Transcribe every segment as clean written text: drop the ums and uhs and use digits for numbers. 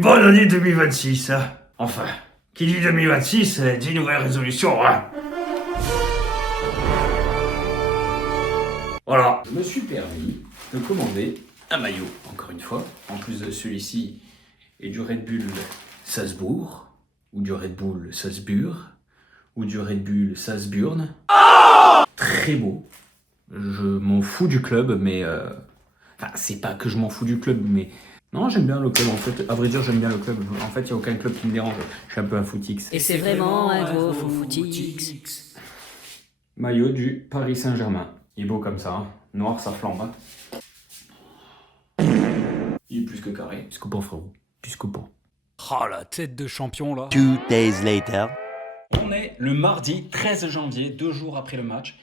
bonne année 2026. Hein. Enfin, qui dit 2026, dit nouvelle résolution. Hein. Voilà. Je me suis permis de commander un maillot, encore une fois. En plus de celui-ci et du Red Bull Salzbourg, ou du Red Bull Salzburg, ou du Red Bull Salzburn. Très beau. Je m'en fous du club, mais... Enfin, c'est pas que je m'en fous du club, mais... Non, j'aime bien le club, en fait. À vrai dire, j'aime bien le club. En fait, il n'y a aucun club qui me dérange. Je suis un peu un footix. Et c'est vraiment un gros footix. Maillot du Paris Saint-Germain. Il est beau comme ça, hein. Noir, ça flambe. Hein. Il est plus que carré. Plus que bon, frérot. Plus que bon. Oh, la tête de champion, là. 2 days later. On est le mardi 13 janvier, 2 jours après le match.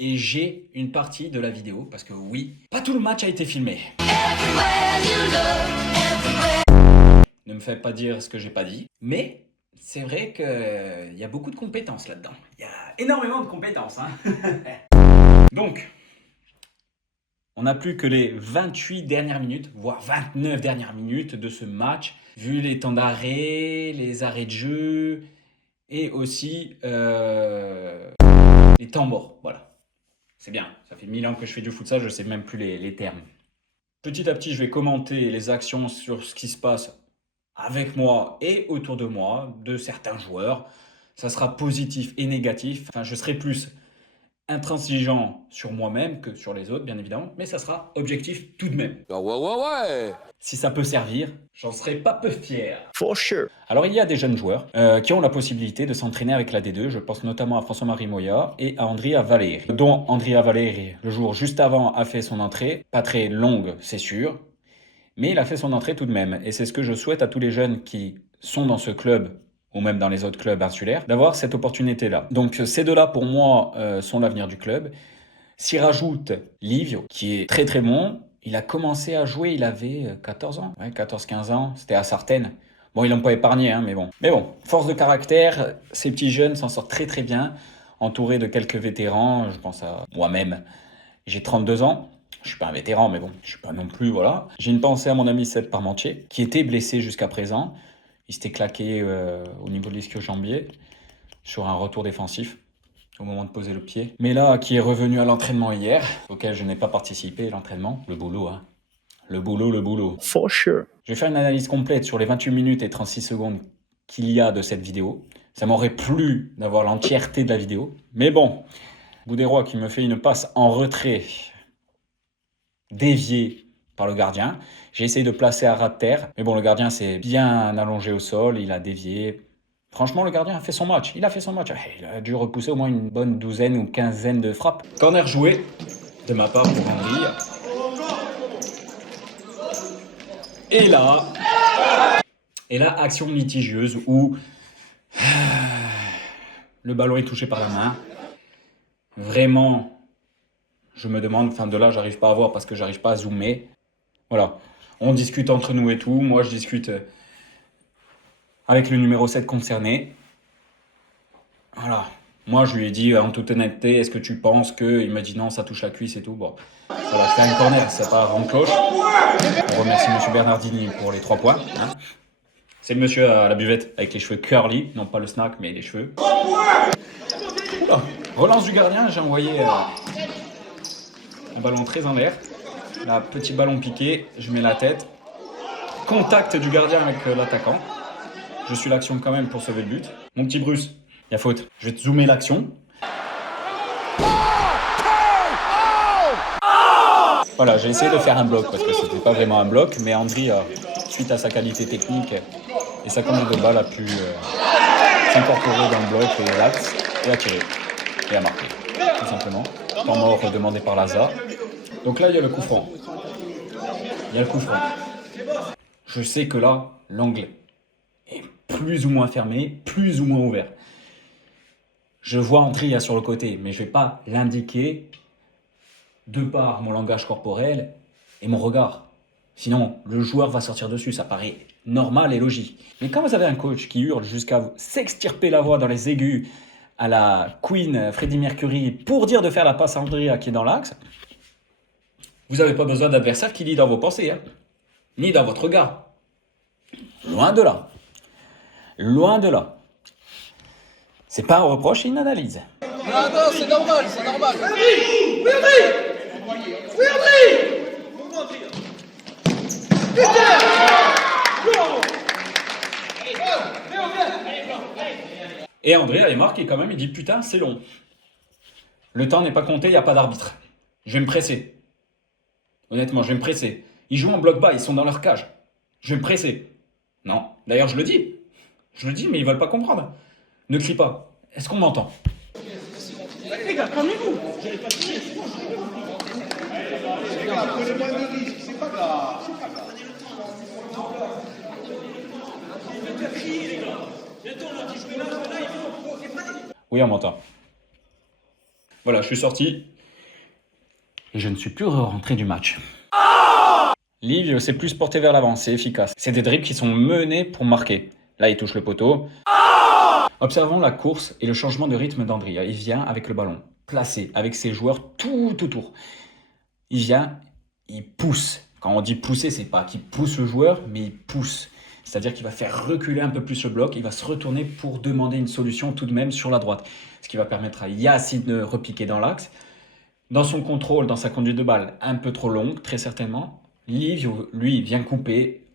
Et j'ai une partie de la vidéo, parce que oui, pas tout le match a été filmé. Ne me fais pas dire ce que j'ai pas dit. Mais c'est vrai qu'il y a beaucoup de compétences là-dedans. Il y a énormément de compétences. Hein. Donc, on n'a plus que les 28 dernières minutes, voire 29 dernières minutes de ce match, vu les temps d'arrêt, les arrêts de jeu, et aussi les temps morts. Voilà. C'est bien, ça fait 1000 ans que je fais du futsal, je ne sais même plus les termes. Petit à petit, je vais commenter les actions sur ce qui se passe avec moi et autour de moi, de certains joueurs. Ça sera positif et négatif. Enfin, je serai plus intransigeant sur moi-même que sur les autres, bien évidemment, mais ça sera objectif tout de même. Ouais. Si ça peut servir, j'en serai pas peu fier. For sure. Alors, il y a des jeunes joueurs qui ont la possibilité de s'entraîner avec la D2. Je pense notamment à François-Marie Moya et à Andrea Valeri, dont Andrea Valeri, le jour juste avant, a fait son entrée. Pas très longue, c'est sûr, mais il a fait son entrée tout de même. Et c'est ce que je souhaite à tous les jeunes qui sont dans ce club, ou même dans les autres clubs insulaires, d'avoir cette opportunité-là. Donc, ces deux-là, pour moi, sont l'avenir du club. S'y rajoute Livio, qui est très très bon. Il a commencé à jouer, il avait 14 ans, ouais, 14-15 ans, c'était à Sartène. Bon, ils l'ont pas épargné, hein, mais bon. Mais bon, force de caractère, ces petits jeunes s'en sortent très très bien, entourés de quelques vétérans, je pense à moi-même. J'ai 32 ans, je suis pas un vétéran, mais bon, je suis pas non plus, voilà. J'ai une pensée à mon ami Seth Parmentier, qui était blessé jusqu'à présent. Il s'était claqué au niveau de l'ischio-jambier sur un retour défensif au moment de poser le pied. Mais là, qui est revenu à l'entraînement hier, auquel je n'ai pas participé, l'entraînement, le boulot, hein. Le boulot. For sure. Je vais faire une analyse complète sur les 28 minutes et 36 secondes qu'il y a de cette vidéo. Ça m'aurait plu d'avoir l'entièreté de la vidéo. Mais bon, Boudéroy qui me fait une passe en retrait, déviée par le gardien. J'ai essayé de placer à ras de terre. Mais bon, le gardien s'est bien allongé au sol, il a dévié. Franchement, le gardien a fait son match. Il a dû repousser au moins une bonne douzaine ou quinzaine de frappes. Corner joué de ma part pour Henry. Et là, action litigieuse où le ballon est touché par la main. Vraiment, je me demande, enfin de là, j'arrive pas à voir parce que j'arrive pas à zoomer. Voilà, on discute entre nous et tout. Moi, je discute avec le numéro 7 concerné. Voilà. Moi, je lui ai dit en toute honnêteté, est-ce que tu penses que... Il m'a dit non, ça touche la cuisse et tout. Bon, voilà, c'était un corner, ça part en cloche. On remercie M. Bernardini pour les 3 points. Hein. C'est le monsieur à la buvette avec les cheveux curly, non pas le snack, mais les cheveux. Oula. Relance du gardien, j'ai envoyé un ballon très en l'air. Là, petit ballon piqué, je mets la tête. Contact du gardien avec l'attaquant. Je suis l'action quand même pour sauver le but. Mon petit Bruce, il y a faute. Je vais te zoomer l'action. Voilà, j'ai essayé de faire un bloc parce que c'était pas vraiment un bloc, mais Andri, suite à sa qualité technique et sa conduite de balle, a pu s'incorporer dans le bloc et l'axe et a tiré. Et a marqué, tout simplement. Temps mort demandé par Laza. Donc là, il y a le coup franc. Je sais que là, l'angle est plus ou moins fermé, plus ou moins ouvert. Je vois Andrea sur le côté, mais je ne vais pas l'indiquer de par mon langage corporel et mon regard. Sinon, le joueur va sortir dessus, ça paraît normal et logique. Mais quand vous avez un coach qui hurle jusqu'à s'extirper la voix dans les aigus à la Queen Freddie Mercury pour dire de faire la passe à Andrea qui est dans l'axe, vous n'avez pas besoin d'adversaire qui lit dans vos pensées, hein, ni dans votre regard. Loin de là. Loin de là. C'est pas un reproche, c'est une analyse. Non, c'est normal, c'est normal. Et André a les marques et quand même il dit putain c'est long. Le temps n'est pas compté, il n'y a pas d'arbitre. Je vais me presser. Honnêtement, je vais me presser. Ils jouent en bloc bas, ils sont dans leur cage. Je vais me presser. Non, d'ailleurs je le dis. Je le dis mais ils veulent pas comprendre. Ne crie pas. Est-ce qu'on m'entend? Oui, on m'entend. Voilà, je suis sorti. Et je ne suis plus rentré du match. Liv s'est plus porté vers l'avant, c'est efficace. C'est des dribbles qui sont menés pour marquer. Là, il touche le poteau. Observons la course et le changement de rythme d'Andrea. Il vient avec le ballon, placé avec ses joueurs tout autour. Il vient, il pousse. Quand on dit pousser, c'est pas qu'il pousse le joueur, mais il pousse. C'est-à-dire qu'il va faire reculer un peu plus le bloc, il va se retourner pour demander une solution tout de même sur la droite. Ce qui va permettre à Yacine de repiquer dans l'axe. Dans son contrôle, dans sa conduite de balle, un peu trop longue, très certainement. Liv, lui, vient couper,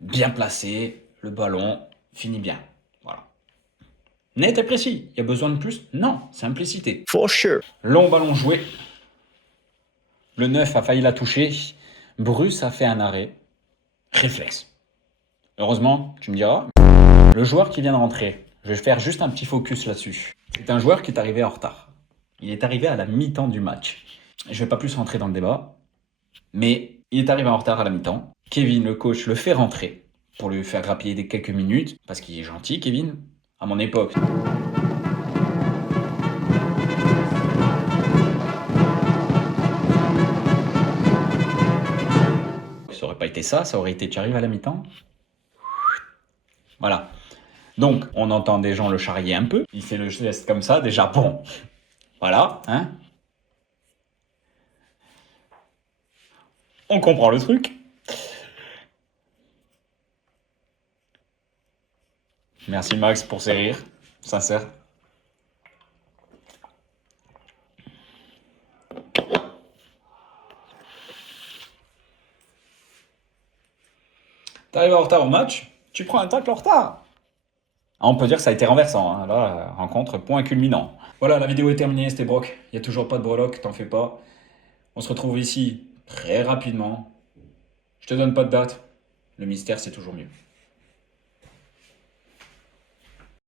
bien placé, le ballon finit bien. Voilà. Net et précis. Il y a besoin de plus? Non, simplicité. For sure. Long ballon joué. Le 9 a failli la toucher. Bruce a fait un arrêt. Réflexe. Heureusement, tu me diras. Le joueur qui vient de rentrer, je vais faire juste un petit focus là-dessus. C'est un joueur qui est arrivé en retard. Il est arrivé à la mi-temps du match. Je ne vais pas plus rentrer dans le débat, mais il est arrivé en retard à la mi-temps. Kevin, le coach, le fait rentrer pour lui faire grappiller des quelques minutes, parce qu'il est gentil, Kevin. À mon époque, ça aurait pas été ça, ça aurait été tu arrives à la mi-temps. Voilà. Donc, on entend des gens le charrier un peu. Il fait le geste comme ça, déjà, bon. Voilà, hein. On comprend le truc. Merci Max pour ces rires, sincère. T'arrives en retard au match, tu prends un tacle en retard. Ah, on peut dire que ça a été renversant, hein. Là, rencontre, point culminant. Voilà, la vidéo est terminée, c'était Brock. Il n'y a toujours pas de breloque, t'en fais pas. On se retrouve ici très rapidement. Je te donne pas de date. Le mystère, c'est toujours mieux.